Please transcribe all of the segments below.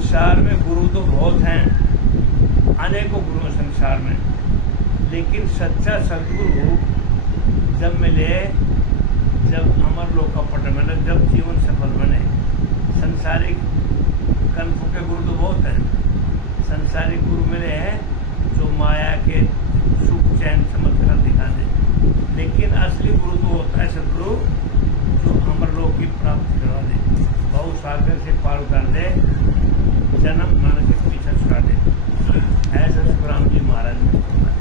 संसार में गुरु तो बहुत हैं, अनेकों गुरु संसार में, लेकिन सच्चा सदगुरु जब मिले, जब अमर लोक का पट मिले, जब जीवन सफल बने। संसारिक कनफू के गुरु तो बहुत हैं, संसारिक गुरु मिले हैं जो माया के सुख चैन चमत्कार दिखा दे, लेकिन असली गुरु तो होता है सदगुरु जो अमर लोक की प्राप्ति करवा दे, बहु सागर से पार कर दे, जन्म मरण से पीछा छुड़ा दे। ऐसा सुखराम जी महाराज ने बताया।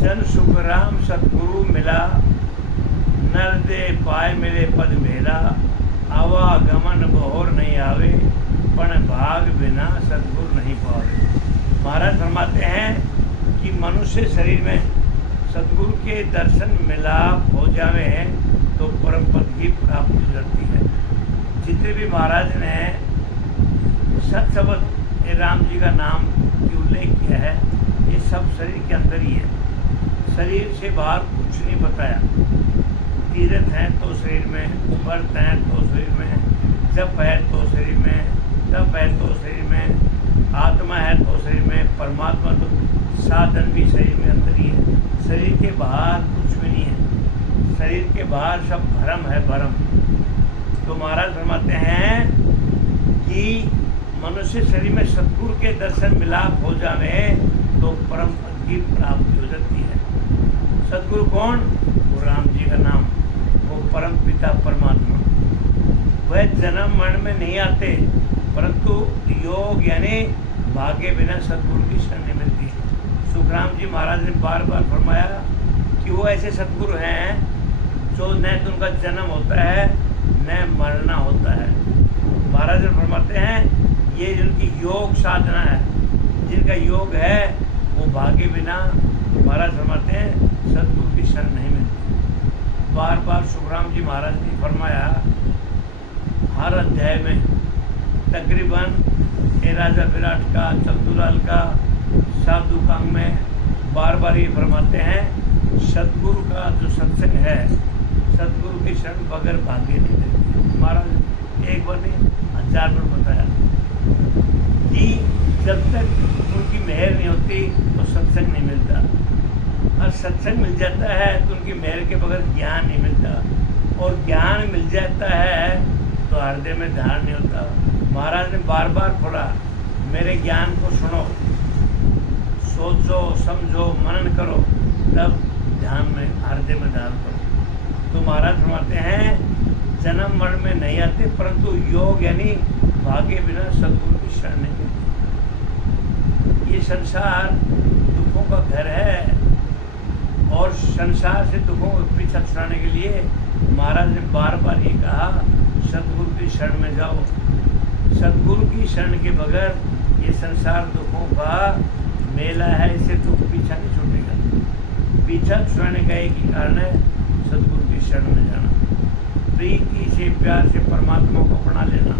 जन सुखराम सतगुरु मिला, नर दे पाए मिले पद मेला, आवागमन बहोर नहीं आवे, पण भाग बिना सतगुरु नहीं पावे। महाराज फरमाते हैं कि मनुष्य शरीर में सतगुरु के दर्शन मिलाप हो जावे तो परम पद की प्राप्ति हो जाती है। जितने भी महाराज ने सत शब्द राम जी का नाम की उल्लेख किया है, ये सब शरीर के अंदर ही है, शरीर से बाहर कुछ नहीं बताया। तीर्थ हैं तो शरीर में, व्रत हैं तो शरीर में, जप है तो शरीर में, तप है तो शरीर में, आत्मा है तो शरीर में, परमात्मा तो साधन भी शरीर में अंदर ही है। शरीर के बाहर कुछ भी नहीं है, शरीर के बाहर सब भ्रम है, भ्रम। तो महाराज फरमाते हैं कि मनुष्य शरीर में सतगुरु के दर्शन मिलाप हो जावे तो परम पद की प्राप्ति हो जाती है। सतगुरु कौन? वो राम जी का नाम, वो परम पिता परमात्मा। वह जन्म मरण में नहीं आते, परंतु योग यानी भागे बिना सतगुरु की शरण नहीं मिलती। सुखराम जी महाराज ने बार बार फरमाया कि वो ऐसे सतगुरु हैं जो न तो उनका जन्म होता है न मरना होता है। महाराज ने फरमाते हैं ये जिनकी योग साधना है, जिनका योग है वो भागे बिना, महाराज फरमाते हैं सतगुरु की शरण नहीं मिलती। बार बार सुखराम जी महाराज ने फरमाया, हर अध्याय में तकरीबन राजा विराट का, चंदूलाल का, साधु कांग में बार बार ये फरमाते हैं सतगुरु का जो सत्संग है, सतगुरु की शरण बगैर भाग्य नहीं देती। महाराज एक बार नहीं 1000 बार बताया कि जब तक उनकी मेहर नहीं होती तो सत्संग नहीं मिलता, और सत्संग मिल जाता है तो उनकी मेहर के बगैर ज्ञान नहीं मिलता, और ज्ञान मिल जाता है तो हृदय में धारण नहीं होता। महाराज ने बार बार बोला मेरे ज्ञान को सुनो, सोचो, समझो, मनन करो, तब ध्यान में हृदय में धारण करो। तो महाराज फरमाते हैं जन्म मरण में नहीं आते, परंतु योग यानी भागे बिना सतगुरु की शरण नहीं मिलती। ये संसार दुखों का घर है, और संसार से दुखों को पीछा छुड़ाने के लिए महाराज ने बार बार ये कहा सतगुरु की शरण में जाओ। सतगुरु की शरण के बगैर ये संसार दुखों का मेला है, इससे दुख पीछा नहीं छूटेगा। पीछा छुड़ाने का एक ही कारण है सतगुरु की शरण में जाना, प्रीति से, प्यार से परमात्मा को अपना लेना।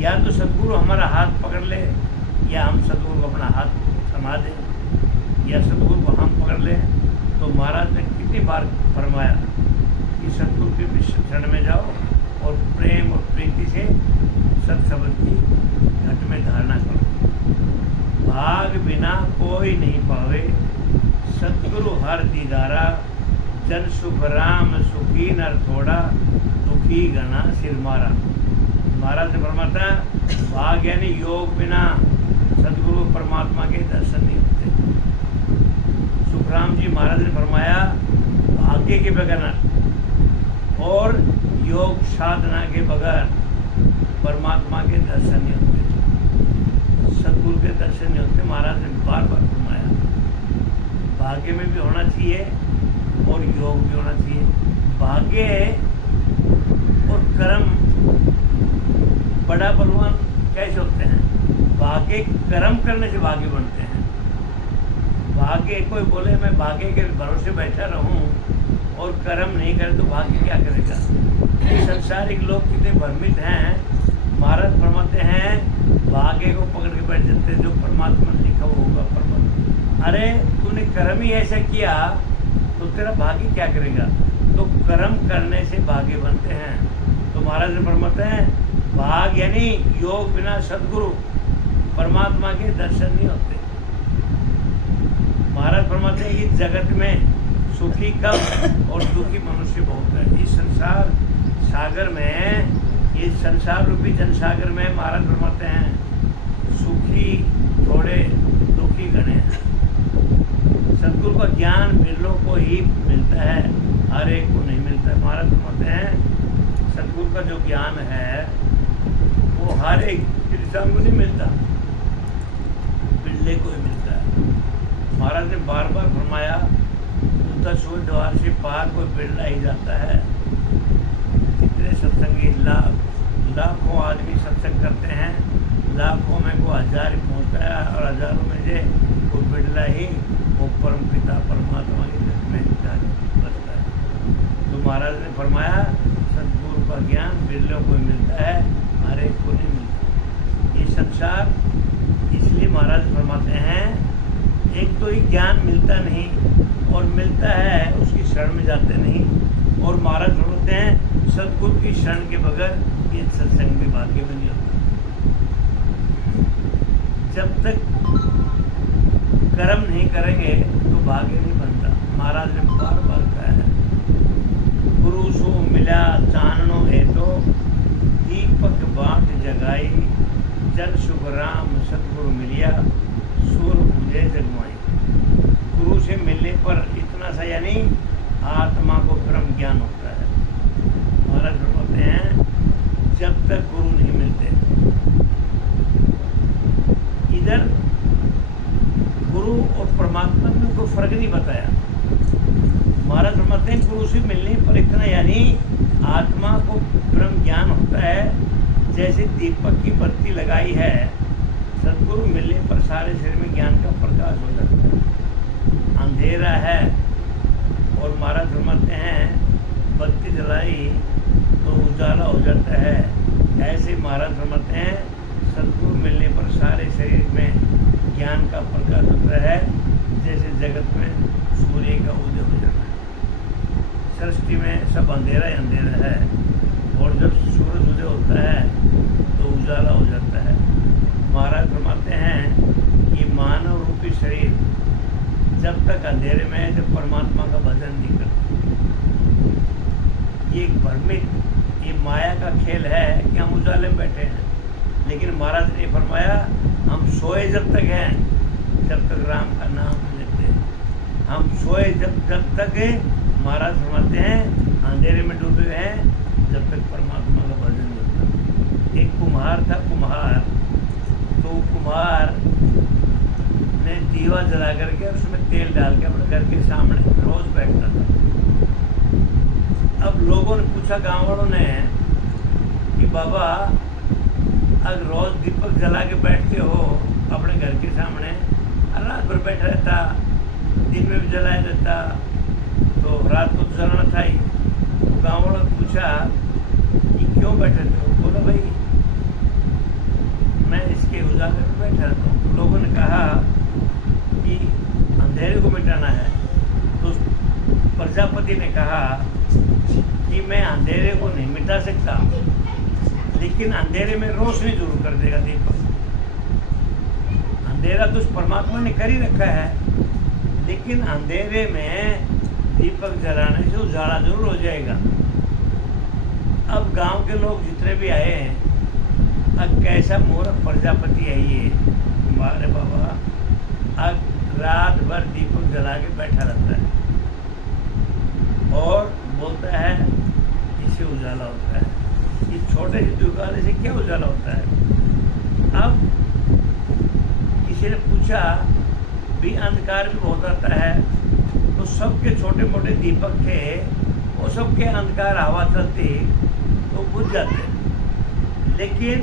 या तो सतगुरु हमारा हाथ पकड़ ले, या हम सतगुरु को अपना हाथ थमा दें, या सतगुरु को हम पकड़ लें। तो महाराज ने कितनी बार फरमाया कि सतगुरु की शरण में जाओ और प्रेम और प्रीति से सत शब्द की घट में धारणा करो। भाग बिना कोई नहीं पावे, सतगुरु हर दीदारा, जन सुख राम सुखी नर थोड़ा, दुखी गणा सिर मारा। महाराज ने फरमाता भाग यानी योग बिना सतगुरु परमात्मा के दर्शन नहीं होते। सुखराम जी महाराज ने फरमाया भाग्य के बगैर और योग साधना के बगैर परमात्मा के दर्शन नहीं होते, सतगुरु के दर्शन नहीं होते। महाराज ने बार बार फरमाया भाग्य में भी होना चाहिए और योग भी होना चाहिए। भाग्य और कर्म, बड़ा बलवान कैसे होते हैं? भाग्य कर्म करने से भाग्य बनते हैं। भाग्य कोई बोले मैं भाग्य के भरोसे बैठा रहूं और कर्म नहीं करे तो भाग्य क्या करेगा? ये संसारिक लोग कितने भ्रमित हैं। महाराज फरमाते हैं भाग्य को पकड़ के बैठ जाते हैं, जो परमात्मा ने लिखा वो होगा परमात्मा। अरे तूने कर्म ही ऐसा किया तो तेरा भाग्य क्या करेगा? तो कर्म करने से भाग्य बनते हैं। तो महाराज ने फरमाते हैं भाग यानी योग बिना सदगुरु परमात्मा के दर्शन नहीं होते। महाराज फरमाते हैं कि जगत में सुखी कम और दुखी मनुष्य बहुत है। इस संसार सागर में, इस संसार रूपी जनसागर में महाराज फरमाते हैं सुखी थोड़े, दुखी घने हैं। सदगुरु का ज्ञान बिरलों को ही मिलता है, हर एक को नहीं मिलता है। महाराज फरमाते हैं सदगुरु का जो ज्ञान है वो हर एक इंसान को नहीं मिलता, बिरले को ही मिलता है। महाराज ने बार बार फरमाया उतर द्वार से पार कोई बिरला ही जाता है। जितने सत्संगी लाखों आदमी सत्संग करते हैं, लाखों में को हजार ही पहुँचता है और हजारों में से कोई बिरला ही वो परम पिता परमात्मा के घर में बसता है। तो महाराज ने फरमाया सदगुरु का ज्ञान बिरलों को मिलता है, हर एक को नहीं मिलता। ये संसार इसलिए महाराज फरमाते हैं एक तो ये ज्ञान मिलता नहीं और मिलता है उसकी शरण में जाते नहीं। और महाराज बोलते हैं सदगुरु की शरण के बगैर ये सत्संग भी भाग्य में नहीं होता। जब तक कर्म नहीं करेंगे तो भाग्य नहीं बनता। महाराज ने बार बार कहा है गुरु सो मिला चाननो है तो दीपक बाट जगाई, जन शुभ राम सतगुरु मिलिया सूर मुझे जगमाई। गुरु से मिलने पर इतना सा यानी आत्मा को ब्रह्म ज्ञान होता है। महाराज बोलते हैं जब तक गुरु नहीं मिलते, इधर गुरु और परमात्मा में कोई फर्क नहीं बताया। महाराज फरमाते हैं गुरु से मिलने पर इतना यानी आत्मा को ब्रह्म ज्ञान होता है। जैसे दीपक की बत्ती लगाई है, सदगुरु मिलने पर सारे शरीर में ज्ञान का प्रकाश हो जाता है। अंधेरा है और महाराज फरमाते हैं बत्ती जलाई तो उजाला हो जाता है। ऐसे महाराज फरमाते हैं सदगुरु मिलने पर सारे शरीर में ज्ञान का प्रकाश होता है। जैसे जगत में सूर्य का उदय हो जाता है। सृष्टि में सब अंधेरा ही अंधेरा है और जब सूरज उदय होता है तो उजाला हो जाता है। महाराज फरमाते हैं ये मानव रूपी शरीर जब तक अंधेरे में है, जब परमात्मा का भजन नहीं करते, ये भ्रमित, ये माया का खेल है कि हम उजाले में बैठे हैं। लेकिन महाराज ने फरमाया हम सोए जब तक हैं, जब तक राम का नाम लेते हैं। हम सोए जब तक महाराज फरमाते हैं अंधेरे में डूबे हुए हैं, जब तक परमात्मा का भजन नहीं होता। एक कुम्हार था, तो कुम्हार ने दीवा जला करके उसमें तेल डाल के अपने घर के सामने रोज बैठता था। अब लोगों ने पूछा, गाँव वालों ने, कि बाबा अगर रोज दीपक जला के बैठते हो अपने घर के सामने, रात भर बैठा रहता, दिन में भी जलाया रहता, तो रात को तो जलाना था ही। तो गाँव वालों ने पूछा कि क्यों बैठे थे? बोला भाई मैं इसके उजाले में बैठा रहता हूँ। तो लोगों ने कहा कि अंधेरे को मिटाना है। तो प्रजापति ने कहा कि मैं अंधेरे को नहीं मिटा सकता, लेकिन अंधेरे में रोशनी जरूर कर देगा दीपक। अंधेरा तो उस परमात्मा ने कर ही रखा है, लेकिन अंधेरे में दीपक जलाने से उजाला जरूर हो जाएगा। अब गांव के लोग जितने भी आए हैं, अब कैसा मूर्ख प्रजापति है ये, हमारे बाबा अब रात भर दीपक जला के बैठा रहता है और बोलता है इससे उजाला होता है। ये छोटे से दुकान से क्या उजाला होता है? अब किसी ने पूछा भी अंधकार भी बहुत आता है, तो सबके छोटे मोटे दीपक थे, वो सबके अंधकार हवा चलती तो बुझ जाते, लेकिन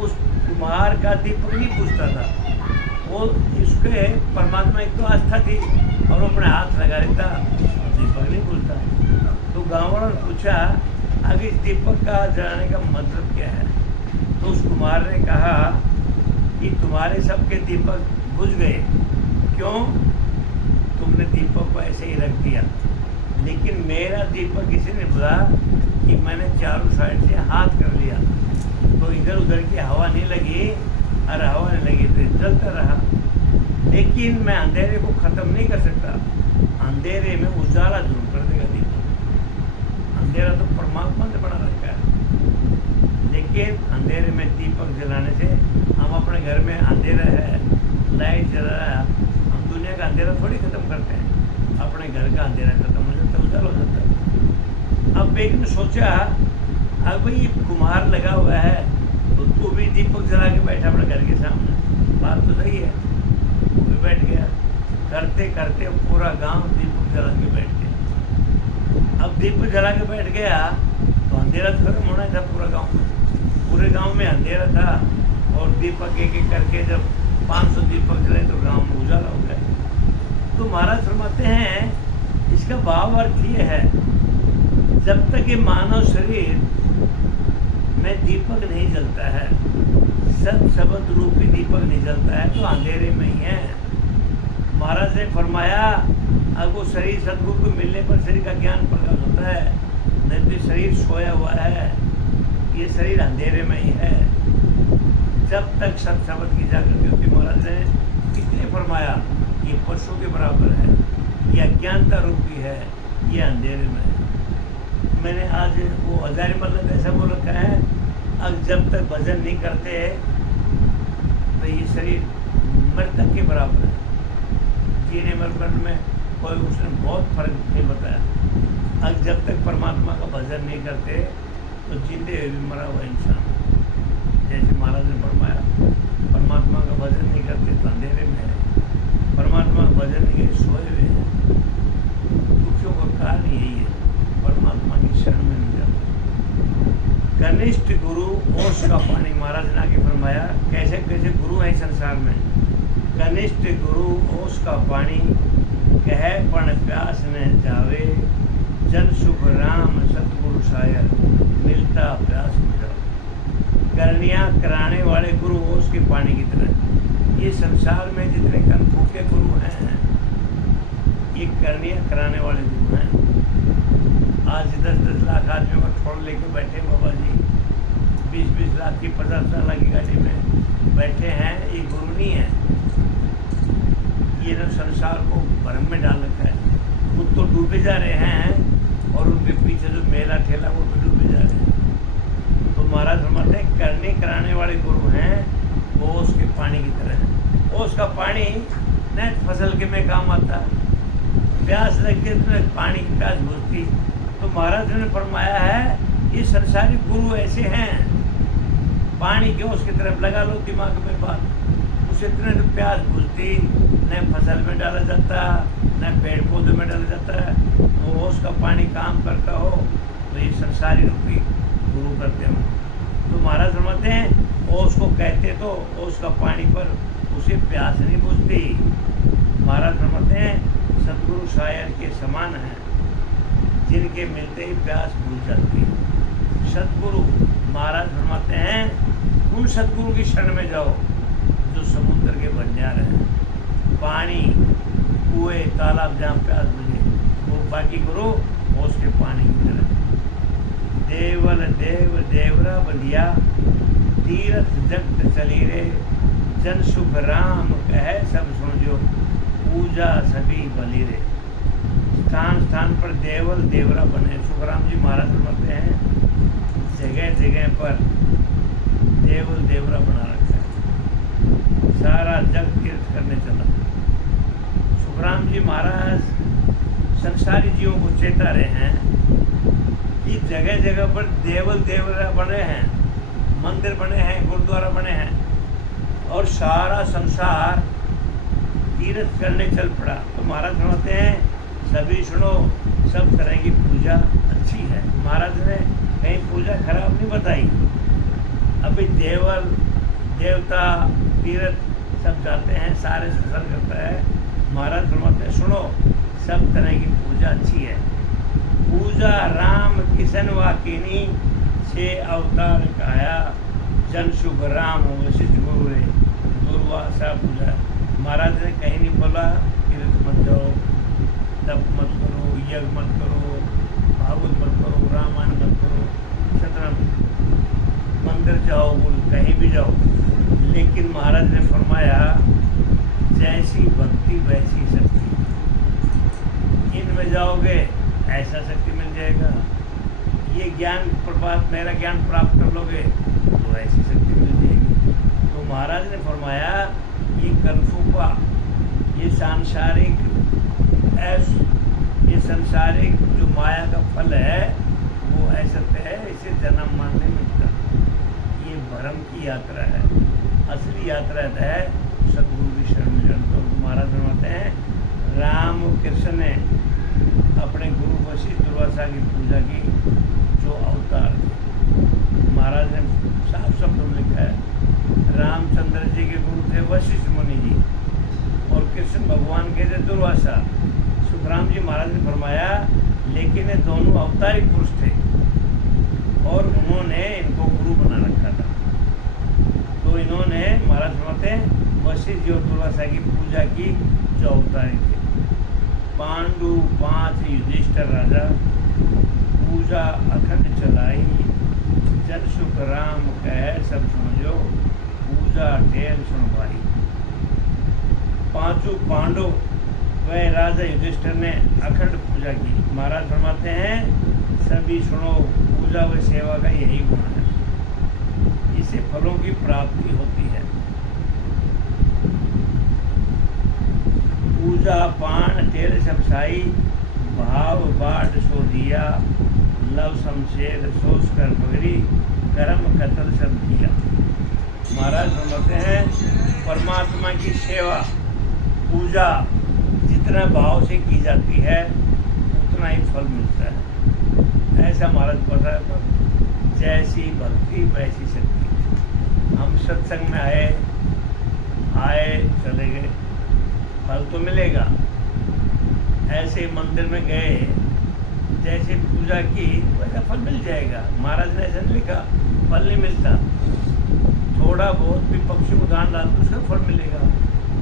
उस कुम्हार का दीपक नहीं बुझता था। वो इसके परमात्मा एक तो आस्था थी और वो अपने हाथ लगा लेता, दीपक नहीं बुझता। तो गाँव वालों ने पूछा अब इस दीपक का जलाने का मतलब क्या है? तो उस कुम्हार ने कहा कि तुम्हारे सबके दीपक बुझ गए। क्यों? तुमने दीपक को ऐसे ही रख दिया, लेकिन मेरा दीपक किसी ने बोला कि मैंने चारों साइड से हाथ कर लिया, तो इधर उधर की हवा नहीं लगी और हवा नहीं लगी तो जलता रहा। लेकिन मैं अंधेरे को ख़त्म नहीं कर सकता, अंधेरे में उजाला जरूर कर देगा दीपक। अंधेरा तो परमात्मा ने बना रखा है, लेकिन अंधेरे में दीपक जलाने से हम अपने घर में अंधेरा है, लाइट जला रहा है, हम दुनिया का अंधेरा थोड़ी ख़त्म करते हैं, अपने घर का अंधेरा ख़त्म हो जाता है, उजाला हो जाता है। अब एक ने सोचा अब भाई ये कुम्हार लगा हुआ है तो तू भी दीपक जला के बैठा अपने घर के सामने, बात तो सही है। वो भी बैठ गया, करते करते पूरा गांव दीपक जला के बैठ गया। अब दीपक जला के बैठ गया तो अंधेरा तो खत्म होना था पूरा गांव में, पूरे गांव में अंधेरा था। और दीपक एक एक करके जब 500 दीपक जले तो गांव में उजाला हो गया। तो महाराज फरमाते हैं इसका भाव अर्थ ये है, जब तक ये मानव शरीर में दीपक नहीं जलता है, सत शब्द रूपी दीपक नहीं जलता है, तो अंधेरे में ही है। महाराज ने फरमाया अब वो शरीर सदगुरु को मिलने पर शरीर का ज्ञान प्रकाश होता है, नहीं तो शरीर सोया हुआ है, ये शरीर अंधेरे में ही है। जब तक सत शब्द की जागृति होती, महाराज ने इसलिए फरमाया ये पशु के बराबर है, ये अज्ञानता रूपी है, ये अंधेरे में है। मैंने आज वो हजारी मतलब ऐसा बोल रखा है, अब जब तक भजन नहीं करते तो ये शरीर मृतक के बराबर है। जीने मरने में कोई उसने बहुत फर्क नहीं बताया। अब जब तक परमात्मा का भजन नहीं करते तो जिंदे हुए भी मरा हुआ इंसान, जैसे महाराज ने फरमाया परमात्मा का भजन नहीं करते तो अंधेरे में है, परमात्मा का भजन नहीं करते सोए हुए हैं। दुखियों का कारण यही है, परमात्मा की शरण में नहीं जाता। कनिष्ठ गुरु ओस का पानी, महाराज ने आगे फरमाया कैसे कैसे गुरु है संसार में। कनिष्ठ गुरु ओस का पानी, कहे पण प्यास न जावे, जन सुख राम सतगुरु सायर, मिलता प्यास बुझाओ। करनिया कराने वाले गुरु ओस के पानी की तरह। ये संसार में जितने कनफूके गुरु हैं, ये करनिया कराने वाले गुरु हैं। आज 10-10 लाख आदमियों का ठोड़ लेके बैठे बाबा जी, 20-20 लाख की 50 लाख की गाड़ी में बैठे हैं, ये गुरु नहीं है। ये ना संसार को भ्रम में डाल रखा है। खुद तो डूबे जा रहे हैं और उनके पीछे जो मेला ठेला वो भी डूबे जा रहे हैं। तो महाराज फरमाते हैं करने कराने वाले गुरु हैं वो उसके पानी की तरह है। वो उसका पानी न फसल के में काम आता, प्यास लगती है तो पानी की प्यास बुझती। तो महाराज ने फरमाया है ये संसारी गुरु ऐसे हैं, पानी के उसकी तरफ लगा लो दिमाग में बात, उसे इतने तो प्यास बुझती, न फसल में डाला जाता न पेड़ पौधे में डाला जाता है। वो उसका पानी काम करता हो तो ये संसारी रूपी गुरु करते हो। तो महाराज फरमाते हैं वो उसको कहते तो उसका पानी पर उसे प्यास नहीं बुझती। महाराज फरमाते हैं सतगुरु शायर के समान हैं, जिनके मिलते ही प्यास बुझ जाती है। सतगुरु महाराज फरमाते हैं उन सतगुरु की शरण में जाओ जो समुद्र के बंजार हैं, पानी कुएं तालाब जहाँ प्यास बुझे, वो बाकी गुरु वो उसके पानी की तरह। देवल देव देवरा बलिया, तीरथ जगत चली रे, जन सुख राम कहे सब समझो, पूजा सभी बली रे। स्थान स्थान पर देवल देवरा बने। सुखराम जी महाराज बताते हैं जगह जगह पर देवल देवरा बना रखा है, सारा जग तीर्थ करने चला। सुखराम जी महाराज संसारी जीवों को चेता रहे हैं कि जगह जगह पर देवल देवरा बने हैं, मंदिर बने हैं, गुरुद्वारा बने हैं और सारा संसार तीर्थ करने चल पड़ा। तो महाराज बताते हैं सभी सुनो, सब तरह की पूजा अच्छी है। महाराज ने कहीं पूजा खराब नहीं बताई। अभी देवल देवता तीर्थ सब जाते हैं, सारे दर्शन करता है। महाराज फरमाते हैं सुनो, सब तरह की पूजा अच्छी है। पूजा राम किशन वाकिनी, 6 अवतार काया, जन शुभ राम वशिष्ठ गुरु रे, दुर्वासा पूजा। महाराज ने कहीं नहीं बोला तीर्थ मत जाओ, तप मत करो, यज्ञ मत करो, लेकिन महाराज ने फरमाया जैसी भक्ति वैसी शक्ति, इनमें जाओगे ऐसा शक्ति मिल जाएगा, ये ज्ञान प्रपात मेरा ज्ञान प्राप्त कर लोगे तो ऐसी शक्ति मिल जाएगी। तो महाराज ने फरमाया ये कलफुका, ये सांसारिक ये संसारिक जो माया का फल है वो ऐसा है, इसे जन्म मानने मिलता। ये भ्रम की यात्रा है, असली यात्रा है सदगुरु की शरण में। तो महाराज फरमाते हैं राम कृष्ण ने अपने गुरु वशिष्ठ दुर्वासा की पूजा की जो अवतार थे। महाराज ने साफ शब्दों में लिखा है रामचंद्र जी के गुरु थे वशिष्ठ मुनि जी और कृष्ण भगवान के थे दुर्वासा। सुखराम जी महाराज ने फरमाया लेकिन ये दोनों अवतारी पुरुष थे और उन्होंने इनको गुरु बना रखा था। तो इन्होंने महाराज फरमाते हैं वशिष्ठ जी और दुर्वासा की पूजा की जो अवतारी थे। पांडु 5 युधिष्ठिर राजा पूजा अखंड चलाई, जन सुख राम कह सब समझो, पूजा टेल सुन भाई। 5 पांडव वह राजा युधिष्ठिर ने अखंड पूजा की। महाराज फरमाते हैं सभी सुनो, पूजा व सेवा का यही गुण है, इससे फलों की प्राप्ति होती है। पूजा पान तेल समसाई, भाव बाढ़ सो दिया, लव शमशेर सोच कर पगड़ी, कर्म कतल सब किया। महाराज फरमाते हैं परमात्मा की सेवा पूजा जितना भाव से की जाती है उतना ही फल मिलता है, ऐसा महाराज पता है। जैसी भक्ति वैसी शक्ति। हम सत्संग में आए चले गए, फल तो मिलेगा। ऐसे मंदिर में गए, जैसे पूजा की वैसा फल मिल जाएगा। महाराज ने ऐसा नहीं लिखा फल नहीं मिलता। थोड़ा बहुत भी पक्षी को दान डाल तो उसका फल मिलेगा,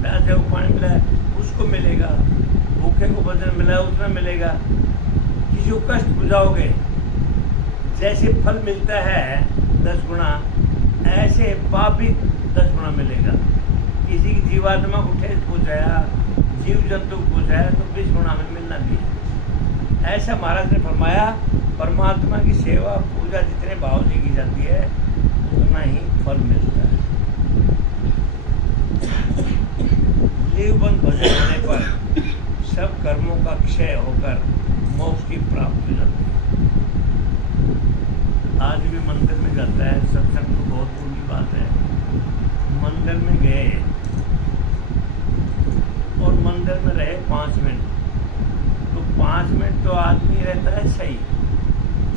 प्यासे को पानी मिला है उसको मिलेगा, भूखे को भोजन मिला है उतना मिलेगा। किसी को कष्ट बुझाओगे जैसे फल मिलता है 10 गुना, ऐसे पाप भी 10 गुना मिलेगा। किसी की जीवात्मा को ठेस पहुँचाया, जीव जंतु को पहुँचाया तो 20 गुना में मिलना भी है। ऐसा महाराज ने फरमाया परमात्मा की सेवा पूजा जितने भाव से की जाती है उतना ही फल मिलता है। जीवन भजन होने पर सब कर्मों का क्षय होकर मोक्ष की प्राप्ति हो जाती है। आज भी मंदिर में जाता है, सत्संग तो बहुत बड़ी बात है। मंदिर में गए और मंदिर में रहे 5 मिनट, तो 5 मिनट तो आदमी रहता है सही।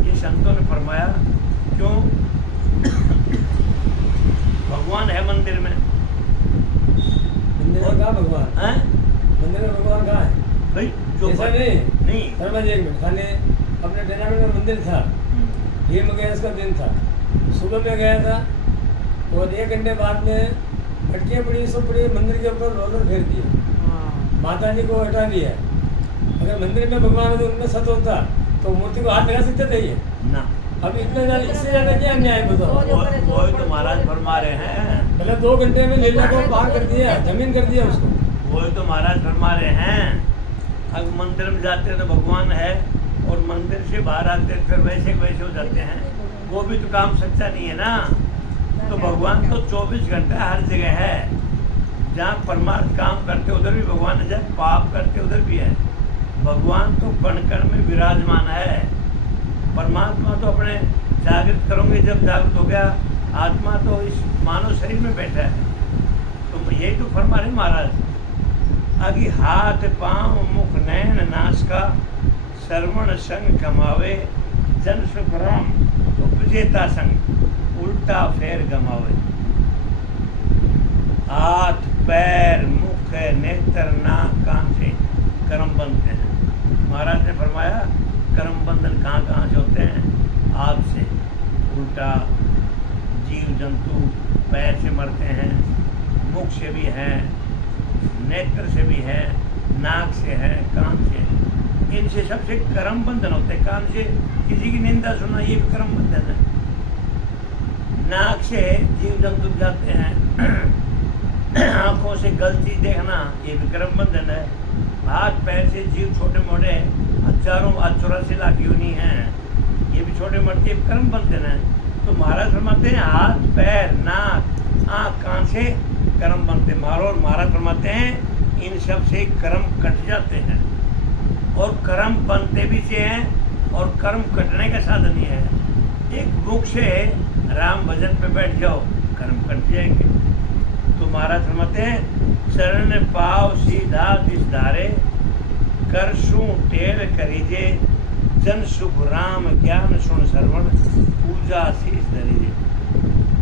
ये संतों ने फरमाया क्यों? भगवान है मंदिर में। मंदिर में कहाँ भगवान है? मंदिर में भगवान कहाँ है भाई जो ऐसा नहीं नहीं एक मिनट खाने अपने टूर्नामेंट में मंदिर था, ये में गया, इसका दिन था, सुबह में गया था और 1 घंटे बाद में फटकियाँ पड़ी, सब पड़ी, मंदिर के ऊपर रोलर फेर दिया, माता जी को हटा दिया। अगर मंदिर में भगवान तो उनमें सत होता तो मूर्ति को हाथ लगा सकते थे ये ना। अब इतने ज्यादा, इससे ज्यादा क्या अन्याय बताओ। वो तो महाराज फरमा रहे हैं, मतलब 2 घंटे में लीला को बाहर कर दिया, जमीन कर दिया उसको। वो तो महाराज फरमा रहे हैं अब मंदिर में जाते हैं तो भगवान है और मंदिर से बाहर आते हैं फिर वैसे वैसे हो जाते हैं, वो भी तो काम सच्चा नहीं है ना। तो भगवान तो 24 घंटा हर जगह है। जहाँ परमार्थ काम करते उधर भी भगवान है, जब पाप करते उधर भी है। भगवान तो कण कण में विराजमान है। परमात्मा तो अपने जागृत करोगे, जब जागृत हो गया आत्मा तो इस मानव शरीर में बैठा है। तो यही तो फरमा रहे महाराज, आगे हाथ पांव मुख नैन नासिका, श्रवण संग कमावे, जन सुख राम उपजेता संग, उल्टा फेर गमावे। हाथ पैर मुख नेत्र नाक कान से कर्म बनते हैं। महाराज ने फरमाया कर्म बंधन कहाँ से होते हैं? हाथ से। उल्टा जीव जंतु पैर से मरते हैं, मुख से भी हैं, नेत्र से भी है, नाक से है, कान से है। इनसे सबसे कर्म बंधन होते हैं। कान से किसी की निंदा सुनना ये भी कर्म बंधन है। नाक से जीव जंतु जाते हैं आंखों से गलती देखना ये भी कर्म बंधन है। हाथ पैर से जीव छोटे मोटे हजारों 84 लाख योनि हैं, ये भी छोटे मोटे कर्म बंधन है। तो महाराज फरमाते हैं हाथ पैर नाक आँख कान से कर्म बनते। महाराज फरमाते हैं इन सब से कर्म कट जाते हैं और कर्म बनते भी से हैं और कर्म कटने का साधन ही है। एक मुख से राम भजन पे बैठ जाओ कर्म कट जाएंगे। तो महाराज फरमाते हैं शरण पाव सीधा दिस धारे करसू टेल करीजे जन शुभ राम ज्ञान सुन श्रवण पूजा शीश धरीजे।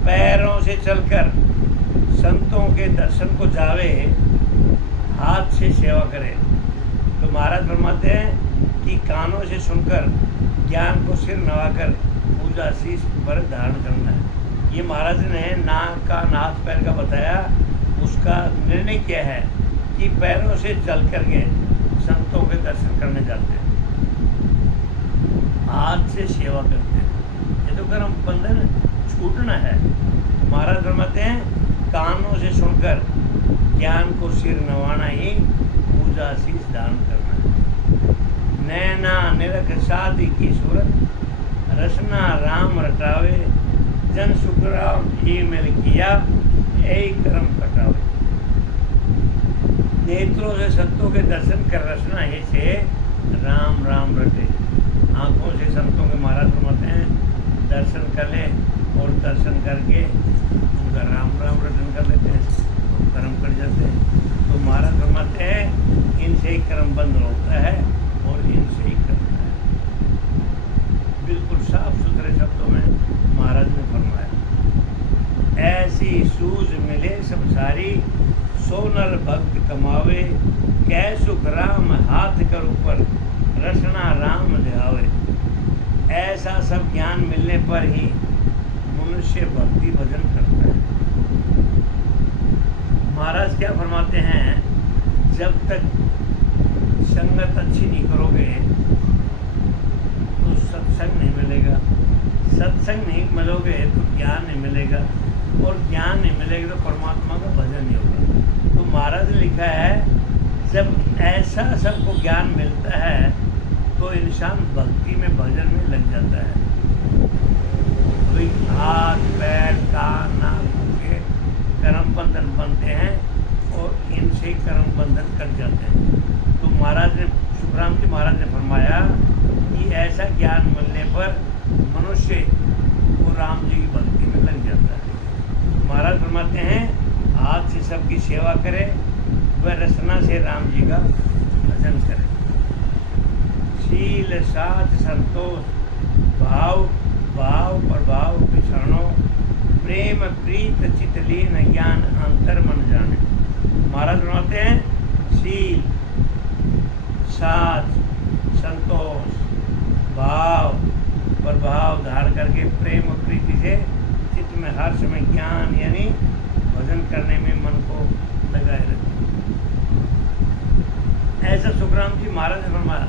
पैरों से चलकर संतों के दर्शन को जावे हाथ से सेवा करे। तो महाराज फरमाते हैं कि कानों से सुनकर ज्ञान को सिर नवाकर पूजा शीश पर धारण करना है। ये महाराज ने नाक का हाथ पैर का बताया, उसका निर्णय क्या है कि पैरों से चल करके संतों के दर्शन करने जाते हैं, हाथ से सेवा करते हैं, ये तो कर्म बंधन छूटना है। महाराज फरमाते हैं कानों से सुनकर ज्ञान को सिर नवाना ही पूजा शीश दान करना है। नैना निरख शादी की सूरत रसना राम रटावे जन सुखराम ही मिल किया यही कर्म कटावे। नेत्रों से संतों के दर्शन कर रसना ही से राम राम रटे। आँखों से संतों के महाराज फरमाते हैं दर्शन कर ले और दर्शन करके उनका राम राम रटन कर लेते हैं तो कर्म कर जाते हैं। तो महाराज फरमाते हैं इनसे ही कर्म बंद होता है और इनसे ही करता है। बिल्कुल साफ सुथरे शब्दों में महाराज ने फरमाया ऐसी सूझ मिले सब सारी सोनर भक्त कमावे कै सुख राम हाथ कर ऊपर रसना राम ध्यावे। ऐसा सब ज्ञान मिलने पर ही मनुष्य भक्ति भजन करता है। महाराज क्या फरमाते हैं जब तक संगत अच्छी नहीं करोगे तो सत्संग नहीं मिलेगा, सत्संग नहीं मिलोगे तो ज्ञान नहीं मिलेगा और ज्ञान नहीं मिलेगा तो परमात्मा का भजन नहीं होगा। तो महाराज ने लिखा है जब ऐसा सबको ज्ञान मिलता है तो इंसान भक्ति में भजन में लग जाता है। तो हाथ पैर कान नाक के कर्म बंधन बनते हैं और इनसे कर्म बंधन कट जाते हैं। तो महाराज ने सुखराम जी महाराज ने फरमाया कि ऐसा ज्ञान मिलने पर मनुष्य वो राम जी की भक्ति में लग जाता है। महाराज फरमाते हैं हाथ से सबकी सेवा करे वह रसना से राम जी का भजन करे। शील साच संतोष भाव भाव प्रभाव पिछाणो प्रेम प्रीत चितलीन ज्ञान अंतर मन जाने। महाराज फरमाते हैं शील साच संतोष भाव प्रभाव धारण करके प्रेम और प्रीति से चित्त में हर समय ज्ञान यानी भजन करने में मन को लगाए रखें। ऐसा सुखराम जी महाराज ने फरमाया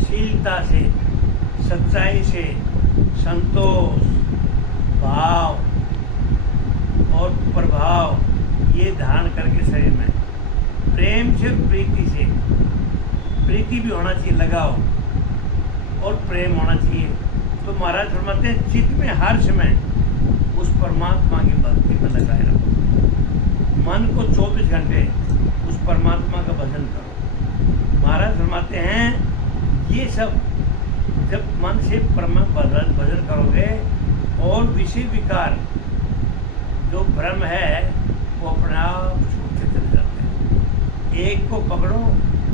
शीलता से सच्चाई से संतोष भाव और प्रभाव ये धारण करके शरीर में प्रेम से प्रीति से, प्रीति भी होना चाहिए लगाओ और प्रेम होना चाहिए। तो महाराज फरमाते हैं चित्त में हर समय उस परमात्मा की भक्ति में लगाए रखो। मन को 24 घंटे उस परमात्मा का भजन करो। महाराज फरमाते हैं ये सब जब मन से भजन करोगे और विषय विकार जो भ्रम है वो अपने आप छूटते चले जाते हैं। एक को पकड़ो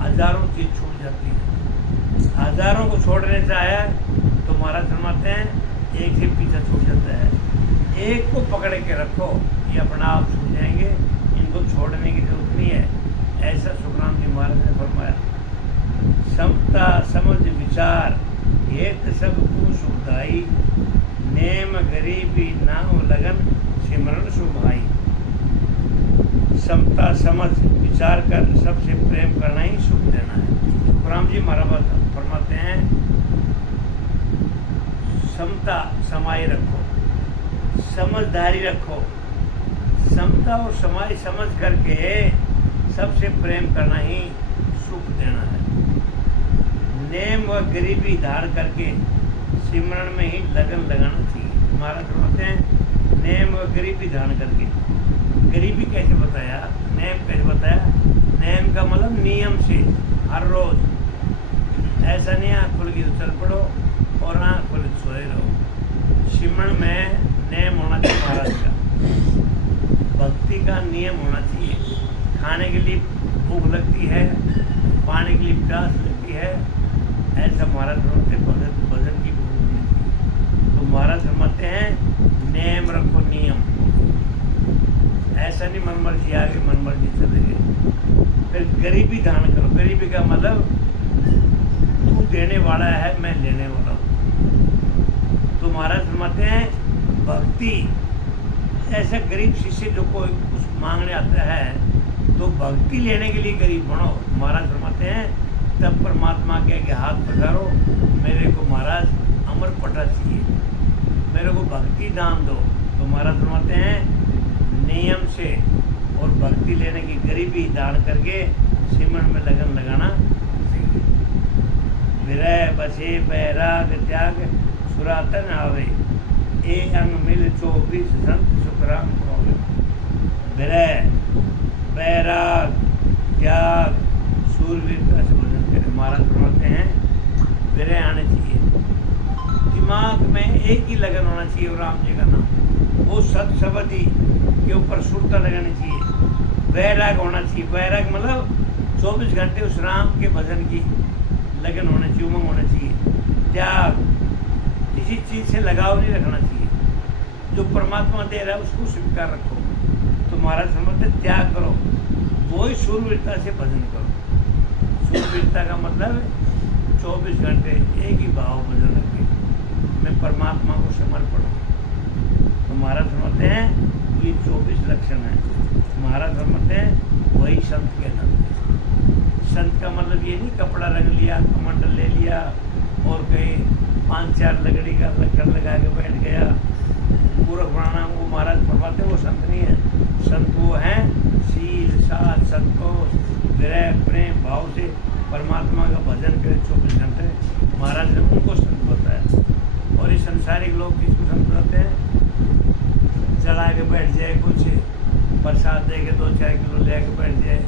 हजारों चीज छूट जाती है। हजारों को छोड़ने चाहे तो महाराज फरमाते हैं एक से पीछा छूट जाता है। एक को पकड़ के रखो ये अपना आप छूट जाएंगे, इनको छोड़ने की जरूरत नहीं है। ऐसा सुखराम जी महाराज ने फरमाया। समता समझ विचार हेत सब को सुखदाई नेम गरीबी नाम लगन सिमरण सुभाई। समता समझ विचार कर सबसे प्रेम करना ही सुख देना है। सुखराम जी महाराज फरमाते हैं समता समाये रखो, समझदारी रखो, समता और समाज समझ करके सबसे प्रेम करना ही सुख देना है। नेम व गरीबी धारण करके सिमरण में ही लगन लगाना चाहिए। महाराज फरमाते हैं नेम व गरीबी धारण करके। गरीबी कैसे बताया, नेम कैसे बताया? नेम का मतलब नियम से, हर रोज। ऐसा नहीं आँख खुल के चल पड़ो और आँख खुल के सोए रहो। सिमरण में नेम होना चाहिए महाराज का, भक्ति का नियम होना चाहिए। खाने के लिए भूख लगती है, पानी के लिए प्यास लगती है, ऐसा महाराज फरमाते भजन की भूख होनी चाहिए। तो महाराज फरमाते हैं नेम रखो, नियम। ऐसा नहीं मन मर्जी आगे मन मर्जी चले गए। फिर गरीबी धारण करो। गरीबी का मतलब तू देने वाला है, मैं लेने वाला हूँ। तो महाराज फरमाते हैं भक्ति, ऐसा गरीब शिष्य जो कोई कुछ मांगने आता है तो भक्ति लेने के लिए गरीब बनो। महाराज फरमाते हैं तब परमात्मा कह के हाथ पधारो, मेरे को महाराज अमर पटा चाहिए, मेरे को भक्ति दान दो। तो महाराज फरमाते हैं नियम से और भक्ति लेने की गरीबी दान करके सिमरण में लगन लगाना चाहिए। विरह बसे बैराग त्याग सुरातन आवे, ए अंग मिल 24 संत सुखराम पावे। विरह बैराग त्याग सूरवीरता से भजन करें। महाराज फरमाते हैं विरह आने चाहिए, दिमाग में एक ही लगन होना चाहिए राम जी का नाम, वो सत शब्द ही के ऊपर सुरता लगानी चाहिए। वैराग होना चाहिए, वैराग मतलब 24 घंटे उस राम के भजन की लगन होना चाहिए, उमंग होना चाहिए। त्याग, किसी चीज़ से लगाव नहीं रखना चाहिए, जो परमात्मा दे रहा है उसको स्वीकार रखो। तो महाराज समझते त्याग करो, वही शूरवीरता से भजन करो। शूरवीरता का मतलब 24 घंटे एक ही भाव भजन रखे, मैं परमात्मा को समर्पण हूँ। तो महाराज समझते हैं ये 24 लक्षण है। महाराज समझते हैं वही संत के नाम। संत का मतलब ये नहीं कपड़ा रंग लिया, कमंडल ले लिया और कहीं 5-4 लगड़ी का लक्षण लगा के बैठ गया, पूरक बनाना, वो महाराज फरमाते वो संत नहीं है। संत वो हैं शील, साथ, संतोष, विरह, प्रेम भाव से परमात्मा का भजन करे 24 घंटे। महाराज ने उनको संत बताया। और ये संसारिक लोग किसको संत बताते हैं? चला के बैठ जाए, कुछ प्रसाद दे के 2-4 किलो ले के बैठ जाए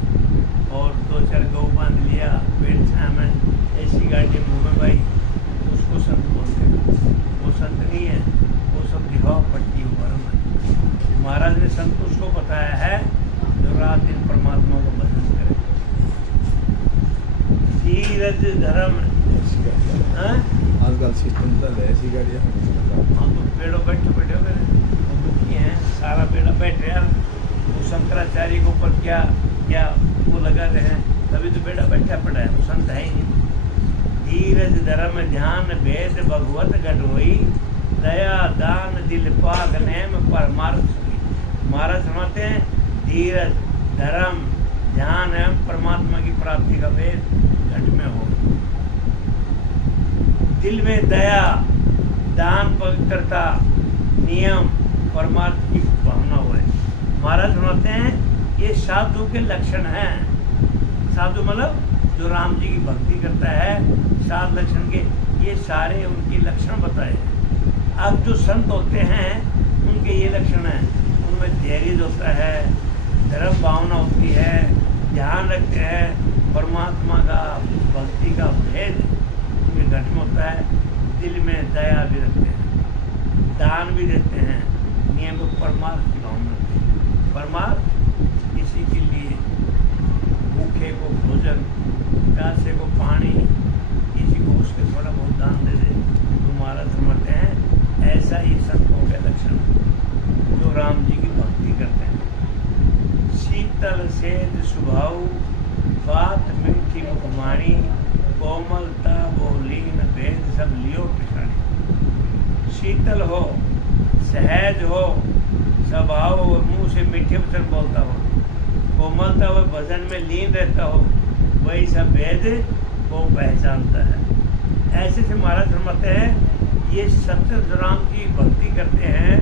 और 2-4 गौ बांध लिया पेट छा में, ऐसी गाड़ी मुँह में भाई, उसको संत बोलते हैं। वो संत नहीं है, वो सब दिखाओ पट्टी उम्र में। महाराज ने संत उसको बताया है जो रात दिन परमात्मा का भजन करे। धीरज धर्म आजकल सिस्टम तो है ऐसी गाड़ियाँ। हम तो पेड़ों बैठे हुए दुखी हैं, सारा पेड़ा बैठ रहे हैं। वो शंकराचार्य के ऊपर क्या क्या वो लगा रहे हैं, तभी तो बेटा बैठा पड़ा है, वो संत है ही नहीं। धीरज धर्म ध्यान भेद भगवत गढ़ोई, दया दान दिल पाग नेम परमार्थ हुई। महाराज समझते हैं धीरज धर्म ध्यान एवं परमात्मा की प्राप्ति का भेद घट में हो, दिल में दया दान पवित्रता नियम परमार्थ की भावना हुए। महाराज समझते हैं ये साधु के लक्षण हैं। साधु मतलब जो राम जी की भक्ति करता है, 7 लक्षण के, ये सारे उनके लक्षण बताए हैं। अब जो संत होते हैं उनके ये लक्षण हैं, उनमें धैर्य होता है, धर्म भावना होती है, ध्यान रखते हैं परमात्मा का, भक्ति का भेद उनके घट में होता है, दिल में दया भी रखते हैं, दान भी देते हैं, नियम परमार्थ की भावना होती है। परमार्थ किसी के लिए भूखे को भोजन, प्यासे को पानी, किसी को उसके थोड़ा बहुत दान दे दे, तो महाराज समझते हैं ऐसा ही संतों के लक्षण जो राम जी की भक्ति करते हैं। शीतल सेज स्वभाव, बात मीठी मुखमाणी, कोमलता बोलीन भेद सब लियो ठिकानी। शीतल हो, सहज हो, स्वभाव हो, मुंह से मीठे वचन बोलता हो, कोमलता हो, भजन में लीन रहता हो, वही सब भेद को पहचानता है। ऐसे से महाराज फरमाते हैं ये सत्य राम की भक्ति करते हैं।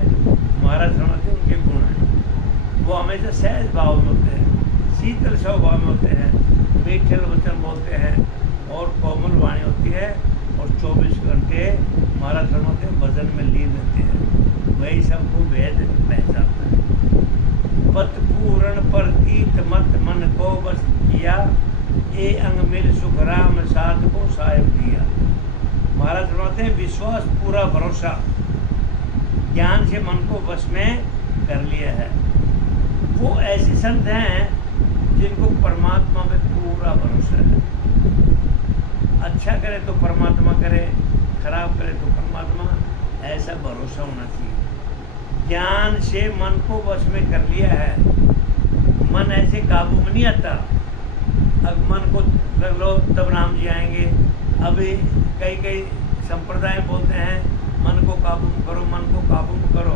महाराज फरमाते हैं उनके गुण हैं। वो हमेशा सहज भाव में होते हैं, शीतल स्वभाव में होते हैं, मीठे वचन बोलते हैं और कोमल वाणी होती है और 24 घंटे महाराज फरमाते हैं भजन में लीन रहते हैं, वही सबको वेद पहचानता है। पत पूर्ण प्रतीत मत मन को बस किया, ए अंग मिल सुख राम साध को साहिब दिया। महाराज फरमाते हैं विश्वास पूरा भरोसा, ज्ञान से मन को वश में कर लिया है। वो ऐसे संत हैं जिनको परमात्मा में पूरा भरोसा है। अच्छा करे तो परमात्मा करे, खराब करे तो परमात्मा, ऐसा भरोसा होना चाहिए। ज्ञान से मन को वश में कर लिया है, मन ऐसे काबू में नहीं आता। अब मन को रख लो तब राम जी आएंगे। अभी कई संप्रदाय बोलते हैं मन को काबू में करो, मन को काबू में करो।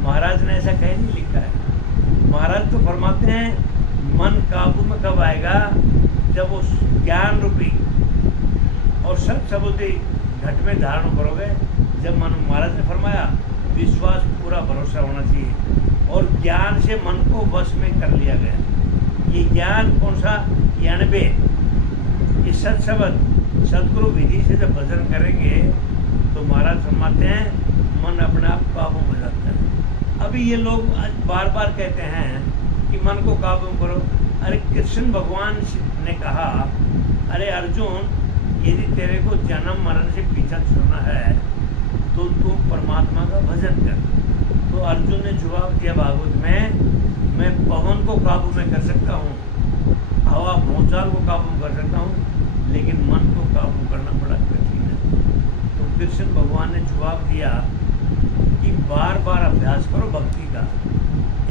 महाराज ने ऐसा कहीं नहीं लिखा है। महाराज तो फरमाते हैं मन काबू में कब आएगा, जब वो ज्ञान रूपी और सबूती घट में धारण करोगे। जब मन, महाराज ने फरमाया विश्वास पूरा भरोसा होना चाहिए और ज्ञान से मन को वश में कर लिया गया। ये ज्ञान कौन सा, 91 ये सत्शब्द सदगुरु विधि से जब भजन करेंगे तो महाराज फरमाते हैं मन अपने आप काबू में जाता है। अभी ये लोग बार बार कहते हैं कि मन को काबू में करो। अरे कृष्ण भगवान ने कहा, अरे अर्जुन यदि तेरे को जन्म मरण से पीछा छोड़ना है तो तू परमात्मा का भजन कर। तो अर्जुन ने जवाब दिया भागवत में, मैं पवन को काबू में कर सकता हूँ, हवा भूचाल को काबू में कर सकता हूँ, लेकिन मन को काबू करना बड़ा कठिन है। तो कृष्ण भगवान ने जवाब दिया कि बार बार अभ्यास करो भक्ति का,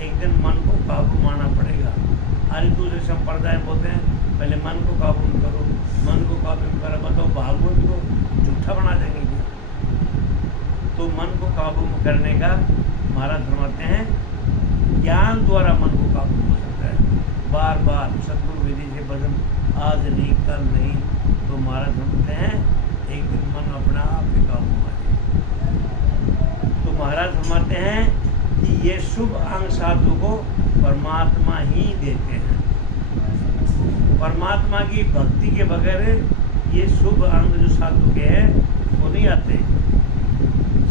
एक दिन मन को काबू मारना पड़ेगा। अरे दूसरे संप्रदाय बोलते हैं पहले मन को काबू में करो, मन को काबू में करो। बताओ भागवत को झूठा बना देंगे क्या? तो मन को काबू में करने का महाराज फरमाते हैं ज्ञान द्वारा मन को काबू हो सकता है। बार बार सदगुरु विधि से भजन, आज नहीं कल नहीं, तो महाराज फरमाते हैं एक दिन मन अपना आप ही काबू आ जाए। तो महाराज फरमाते हैं कि ये शुभ अंग साधु को परमात्मा ही देते हैं। परमात्मा की भक्ति के बगैर ये शुभ अंग जो साधु के हैं वो नहीं आते।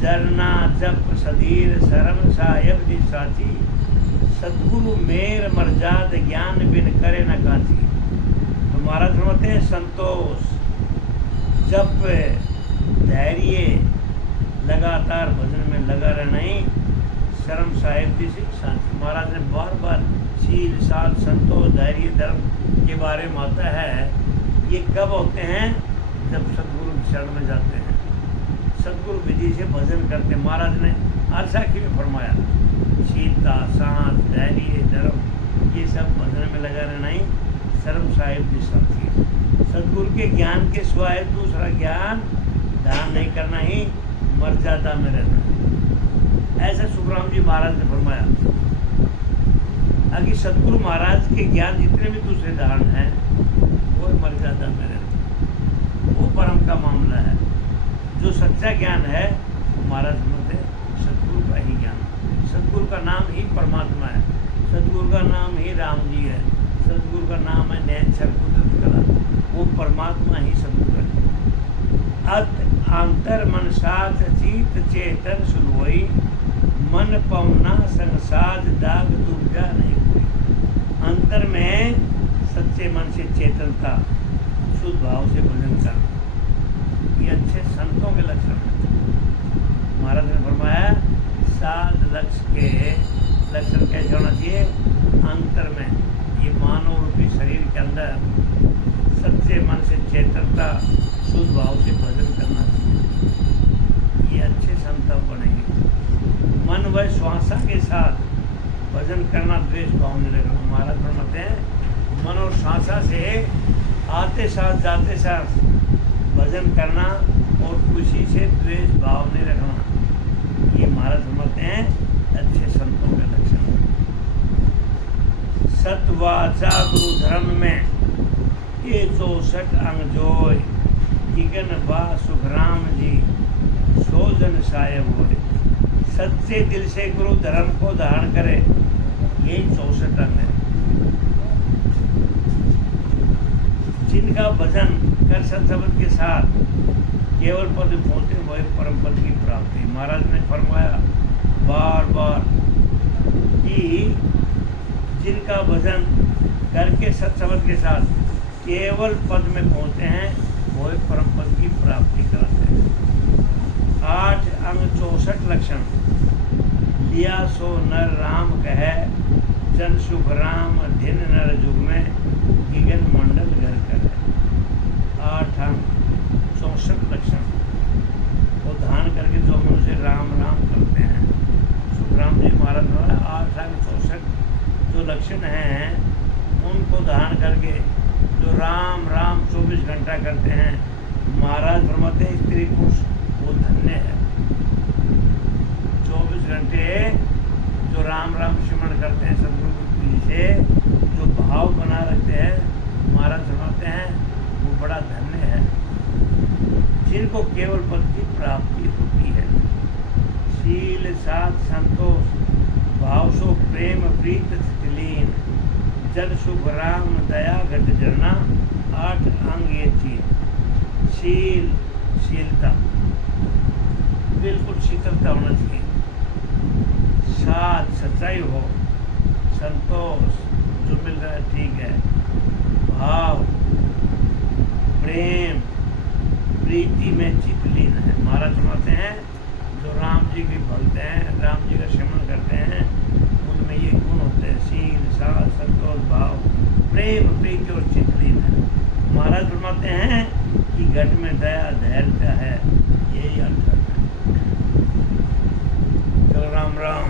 जरना जप सधीर शरम साहेब जी साची, सदगुरु मेर मर्जाद ज्ञान बिन करे न काची। तो महाराज फरमाते हैं संतोष, जप, धैर्य, लगातार भजन में लगा रहना ही शर्म साहेब जी से शांति। महाराज ने बार बार शील, साध, संतोष, धैर्य, धर्म के बारे में आता है। ये कब होते हैं? जब सदगुरु शरण में जाते हैं, सदगुरु विधि से भजन करते। महाराज ने आरसाखी में फरमाया शीलता, सांस, धैर्य, धर्म, ये सब भजन में लगा रहना ही शर्म साहिब जी साथी। सदगुरु के ज्ञान के सिवाय दूसरा ज्ञान दान नहीं करना ही मर्यादा में रहना। ऐसा सुखराम जी महाराज ने फरमाया। अगर सदगुरु महाराज के ज्ञान जितने भी दूसरे दान हैं वो मर्यादा में रहना, वो परम का मामला है। जो सच्चा ज्ञान है वो महाराज समझते सदगुरु का ही ज्ञान। सदगुरु का नाम ही परमात्मा है, सदगुरु का नाम ही राम जी है, सदगुरु का नाम है नैन छर कुदरत कला, वो परमात्मा ही सदगुरु है। अत आंतर मन साथ चीत चेतन सुनोई, मन पवना संसाद दाग दुर्गा नहीं कोई। अंतर में सच्चे मन से चेतनता, शुद्ध भाव से भजन करना, ये अच्छे संतों के लक्षण हैं। महाराज ने फरमाया 7 लक्ष्य के लक्षण कैसे होना चाहिए? अंतर में, ये मानव रूपी शरीर के अंदर सच्चे मन से चेतनता, शुद्ध भाव से भजन करना चाहिए, ये अच्छे संत बनेंगे। मन व श्वासा के साथ भजन करना, द्वेष भाव नहीं रखना। महाराज फरमाते हैं मन और श्वासा से आते साथ जाते साथ भजन करना और खुशी से द्वेष भाव नहीं रखना, ये महाराज फरमाते हैं अच्छे संतों के लक्षण। सतवाचा गुरु धर्म में ये 64 अंग जोय, किगन बा सुखराम जी सोजन साहेब होए। सच्चे दिल से गुरु धर्म को धारण करे, ये 64 अंग है। जिनका भजन कर सत्संग के साथ केवल पद पहुँचते वही परम पद की प्राप्ति। महाराज ने फरमाया बार बार कि जिनका भजन करके सत्संग के साथ केवल पद में पहुँचते हैं वही परम पद की प्राप्ति कराते हैं। 8 अंग 64 लक्षण लिया सो नर राम कहे जन सुख राम दिन नर जुग में गिगन मंडल घर कर। 8 अंग 64 लक्षण को धारण करके जो मनुष्य राम राम करते हैं, सुखराम जी महाराज द्वारा 8 अंग 64 जो लक्षण हैं उनको धारण करके जो राम राम 24 घंटा करते हैं, महाराज फरमाते हैं स्त्री पुरुष वो धन्य है। 24 घंटे जो राम राम स्मरण करते हैं सदगुरु से जो भाव बना रखते हैं, महाराज फरमाते हैं वो बड़ा धन्य है, जिनको केवल पद की प्राप्ति होती है। शील सात संतोष भाव सो प्रेम प्रीत लीन जल सुख राम दया घट जरना। 8 अंग ये चीज शील शीलता बिल्कुल शीतलता होना चाहिए, साथ सच्चाई हो, संतोष जो मिल रहा है ठीक है, भाव प्रेम प्रीति में चित लीन है। महाराज फरमाते हैं जो राम जी के भक्त हैं, राम जी का स्मरण करते हैं, उनमें ये गुण होते हैं शील साथ संतोष भाव प्रेम प्रीति और चित लीन है। महाराज फरमाते हैं कि घट में दया धैर्य है, यही